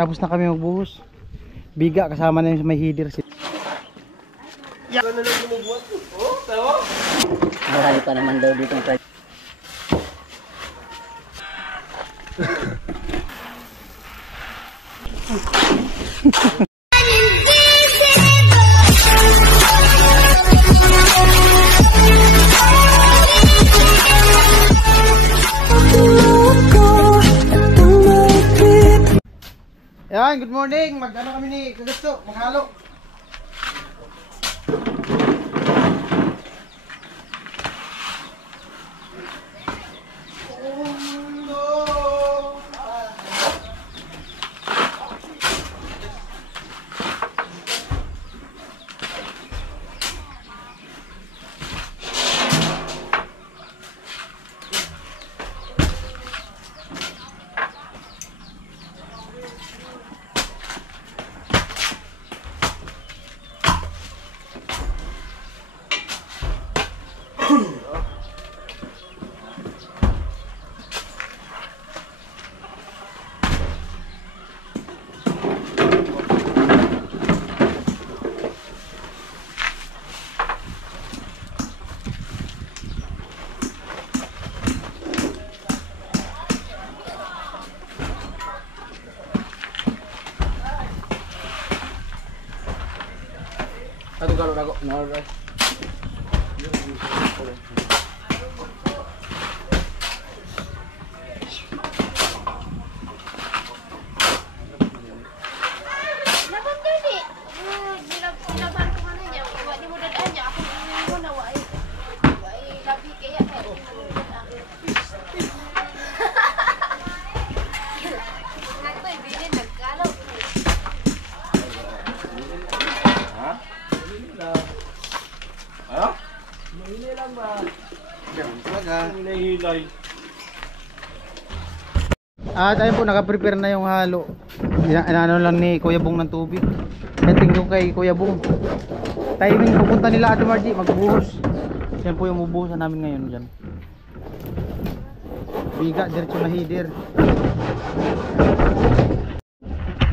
Tapos na kami magbuhos. Biga kasama na yung may header. Yeah. Ano lang bumubuhat? Oh, tawa? Marami pa naman daw dito. Ayan, good morning. Mag-ano kami ni Kagasto, maghalo. Aduh kalau rago, nah, right. At ayun po, naka-prepare na yung halo. Inaano lang ni Kuya Bong ng tubig. Setting ko kay Kuya Bong. Timing pupunta nila Ate Margie, magbuhos. Yan po yung bubuhusan namin ngayon dyan. Biga, diretso na header.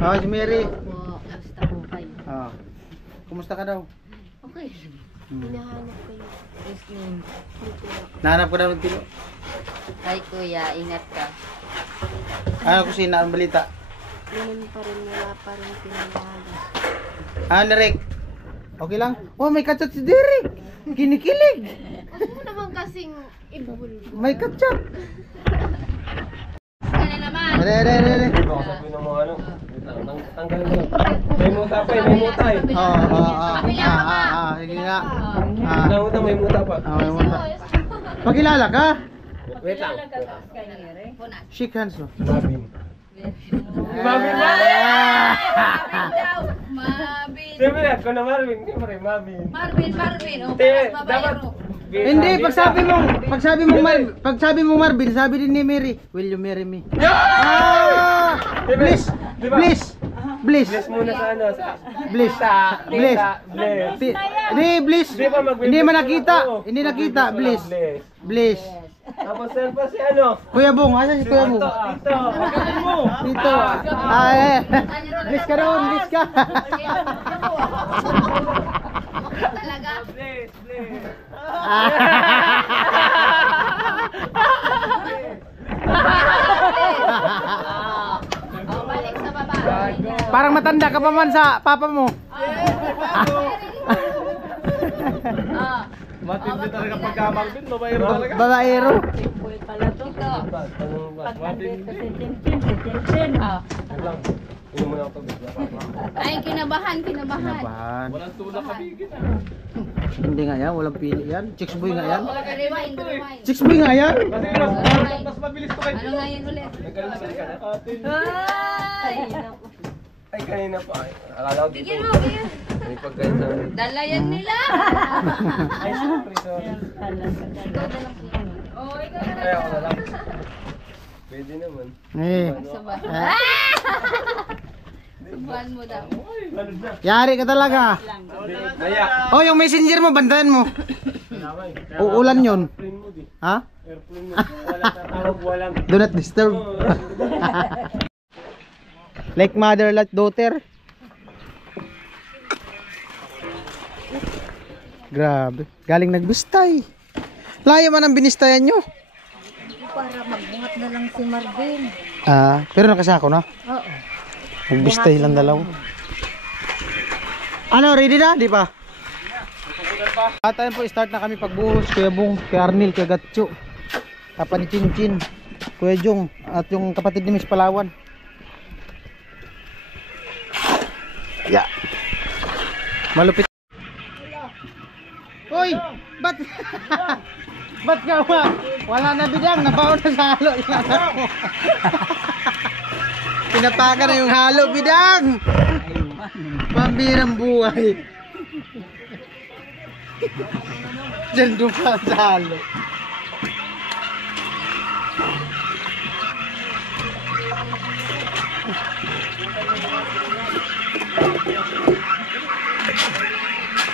Si Mary. Kumusta po kayo? Kumusta ka daw? Okay. Hinahanap ko yung wrestling. Nahanap ko daw ng tilo. Hi kuya, ingat ka. Ano kusina ang balita? Ganun pa rin, wala pa rin pinangalas. Derek. Okay lang? Oh, may kachat si Derek. Kinikilig. Huwag mo naman kasing ibul. May kachat. Kaya naman. Dere. Baka sabihin ng mga ano, tanggalin mo. May muta pa eh, may muta eh. Sige nga. May muta pa. May muta. Pakilala ka? Wait lang. Shake hands mo. Mabin. Mabin ba? Mabin. Siyempre, ako na Marvin. Siyempre, Mabin. Marvin. O, Dapat. Hindi, pagsabi mo Marvin, sabi din ni Mary, will you marry me? Bliss. Bless muna sa ano. Bliss. Hindi man nakita. Hindi nakita. Bliss. Tapos saan pa si ano? Kuya Bong, asan si Kuya Bong? Dito. Pagkain mo. Dito. Bliss ka doon, bliss ka. Talaga. Bless. Balik sa baba. Parang matanda ka pa man sa papa mo. Matindi talaga pagkamangkin, babaero talaga. Babaero. Simple pala to. Pag-andito si Tintin. Hindi mo na ako Ay, kinabahan. Walang tulak kabigin Hindi nga yan, walang pili yan. Chicks boy nga yan. Rewind. Chicks boy nga yan. Kasi mas mabilis to kayo. Ano nga yun ulit? Nagkalasal ka na. Ay, Ay, kanina pa. Akala ko dito. Bigyan mo. May pagkain sa amin. Dala yan nila. Ay, sorry. Ikaw na lang. Oh, ikaw na Ay, ako na lang. Pwede naman. Sabay. Subuhan mo daw. Yari ka talaga. Naya. Oh, yung messenger mo, bantayan mo. Uulan yun. Airplane mo di. Ha? Airplane mo. Walang. Do not disturb. Like mother, like daughter. Grabe. Galing nagbistay. Layo man ang binistayan nyo. Para magbuhat na lang si Marvin. Ah, pero nakasako na. Oo. Nagbistay lang dalaw. Ano, ready na? Di pa? At tayo po, start na kami pagbuhos. Kuya Bong, Kuya Arnil, Kuya Gatcho. Papa ni Chinchin, Kuya Jong, at yung kapatid ni Miss Palawan. Yeah. Malupit. Uy! Ba't? Ba't ka ba? Wala na bidang, nabaon na sa halo. Yung anak mo. Pinapakan na yung halo, bidang! Pambirang buhay. Diyan dumaan sa halo.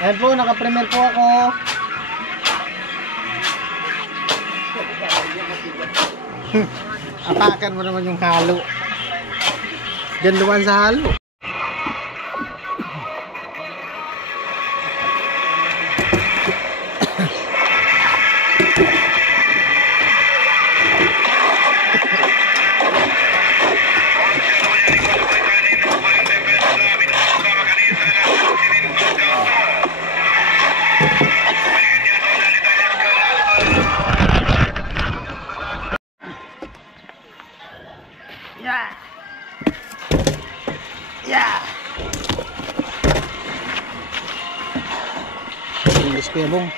Ayan po, naka-premier po ako. Apakan mo naman yung halo. Diyan dumaan sa halo. Yeah. Yeah. English Kuya Bong.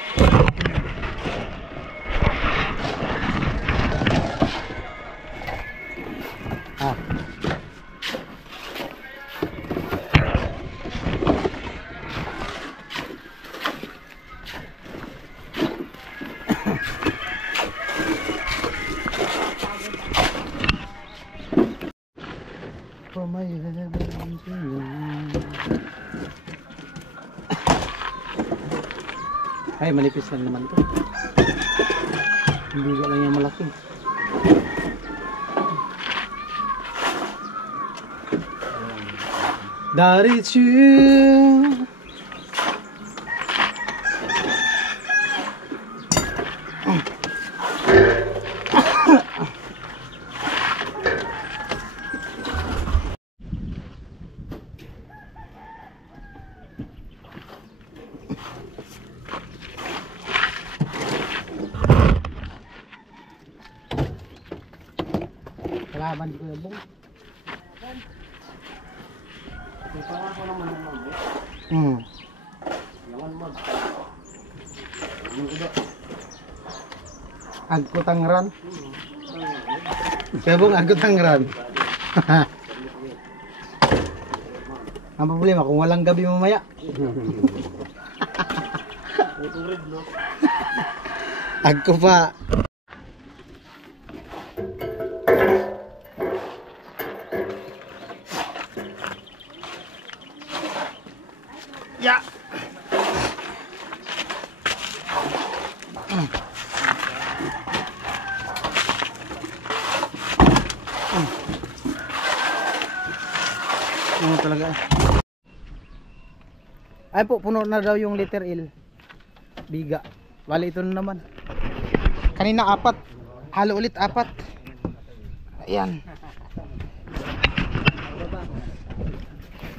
Ah. For my heaven. Ay, manipis lang naman to. Hindi ka lang yung malaki. Daritsu. Kalaban ko yung bong. Agkutangran. Kaya bong agkutangran. Ang problema kung walang gabi mamaya. Agko pa. Ya. Ano talaga? Ay po, puno na daw yung letter L. Biga. Bali ito na naman. Kanina 4. Halo ulit 4. Ayan.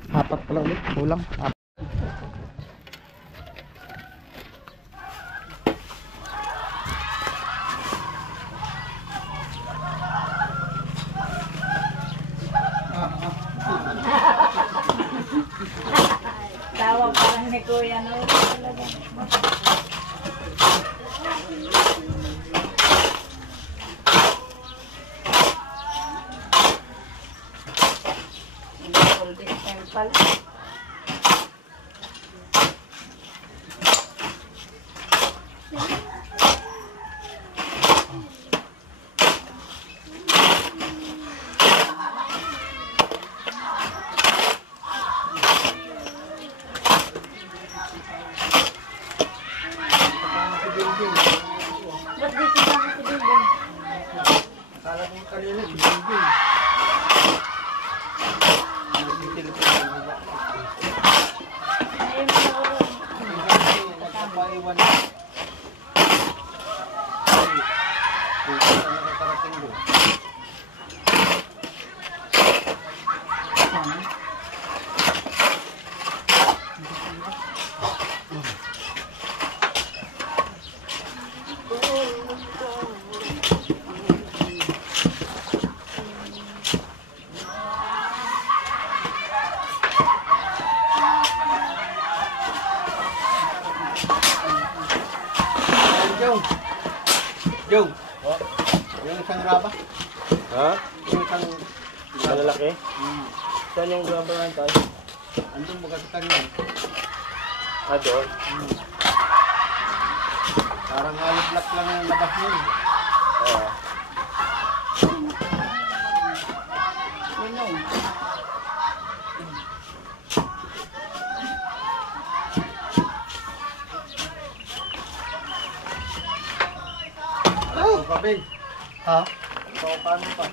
4 pala ulit. Kulang. 4. Tawa parang ni Kuya, no? Talaga. Golden temple. Ba't di kasama si Bindong? Kala ko kanina, Joe, yung isang raba. Ha? Yung isang Malalaki? Saan yung grabber na tayo? andun magkakita yun. Ah, doon? Parang halos black lang ang labas yun. Oo. Oh, Pabin. Ha? So, paano pa?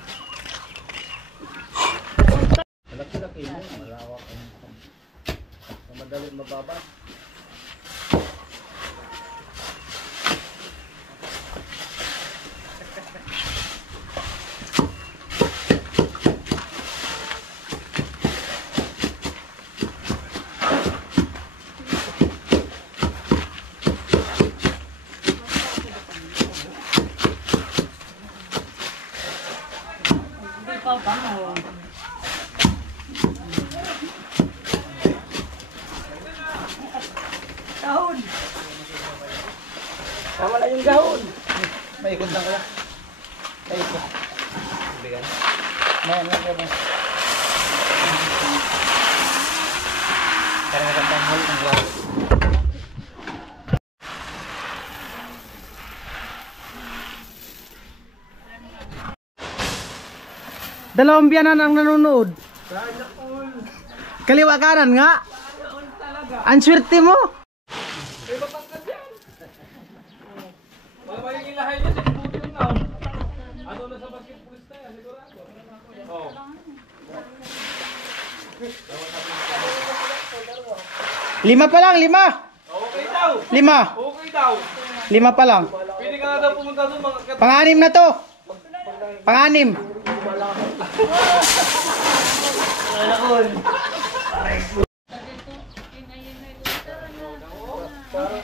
Malaki-laki mo, malawak. Madali mababa. Hindi pa bango. Tahon. Tama na yung gahon. May ikot lang kaya. May ikot. Bigan. May kaya. Parang magandang hal ng grabe. Dalawang biyanan ang nanonood. Kaliwa kanan nga. Ang swerte mo. Lima pa lang, lima. Okay daw. Lima. Okay daw. Lima pa lang. Pwede ka na daw pumunta doon mga Panganim na to. Panganim.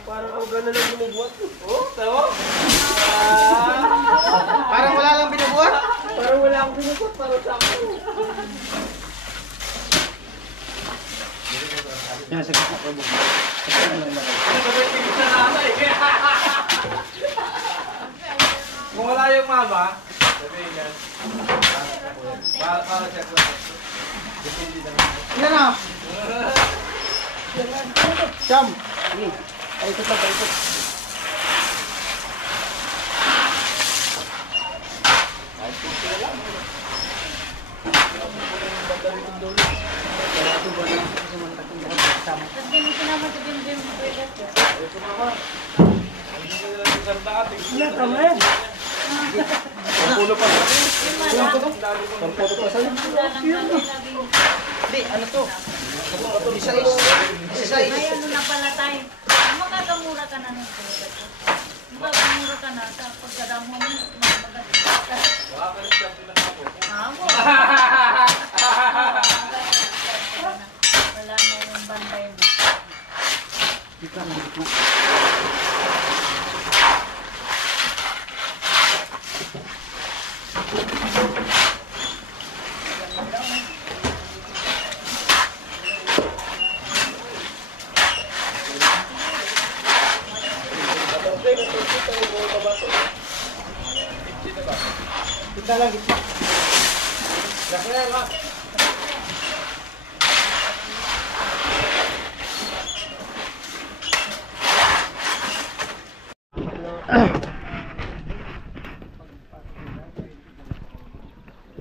Parang ako gano'n lang bumubuhat. Oh, tawa? Parang wala lang binubuhat. Parang wala akong binubuhat para sa akin. Yan, sa gitna ko. Kung wala yung mama, sabihin yan. Para check lang. Yan na. Siyam. Ay, ikot lang, ikot. Pulo pa. Hindi, ano to? Isa-is. Isa-is. May ano na pala tayo. Makakamura ka na nito. Makakamura ka na sa pagkadamo mo. Wala na yung banday mo. Gitna lang, gitna. Gitna lang, gitna.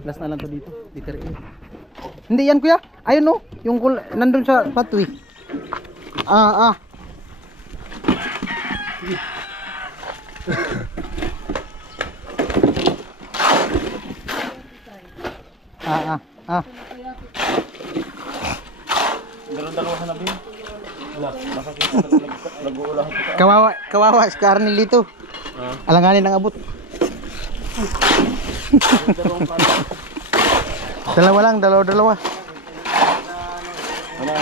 Last na lang to dito. Liter A. Hindi yan kuya. Ayun no. Yung nandun sa patwi. Ah, ah. Ah, ah, ah. Dalawa sa nabi. Wala, nakakita nag-uulah. Kawawa si Carnel dito. Alanganin ang abot. Dalawa lang, dalawa. Yeah.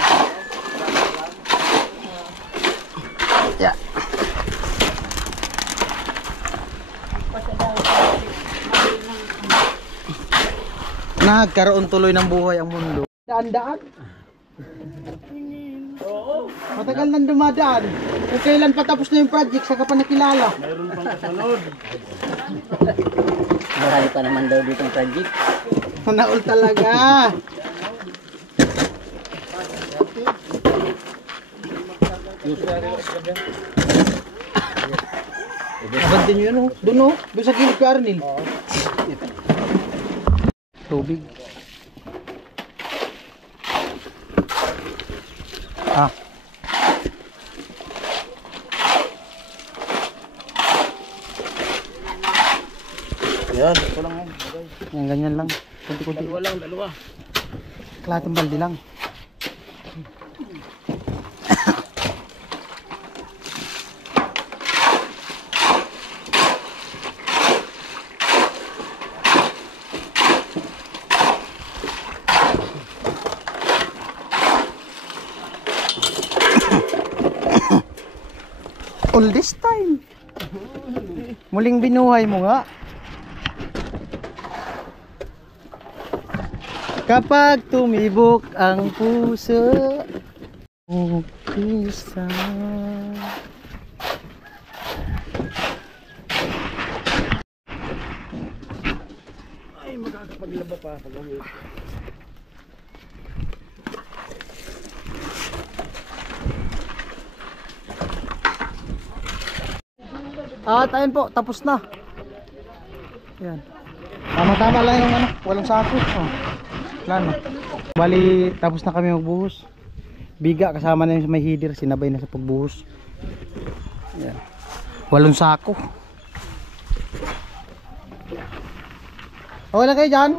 Nagkaroon tuloy ng buhay ang mundo. Daan-daan. Oo. Matagal nang dumadaan. Kung kailan patapos na yung project, saka pa nakilala. Mayroon pang kasunod. Marami pa naman daw ditong project. Naul talaga. Abantin nyo yun, oh. Doon, oh. Doon sa gilid ko, Arnil. Tubig. Ah. Yan, ito lang yan. Yan, ganyan lang. Kunti-kunti. Dalawa lang, dalawa. Kalating balde lang. All this time. Muling binuhay mo nga. Kapag tumibok ang puso, isa. Ay, makakapaglaba pa pag-uwi. Ayun po, tapos na. Yan. Tama-tama lang yung ano, walang sako. Oh. Wala na. Bali, tapos na kami magbuhos. Biga kasama na yung may header, sinabay na sa pagbuhos. Yan. Walang sako. Okay lang kayo dyan?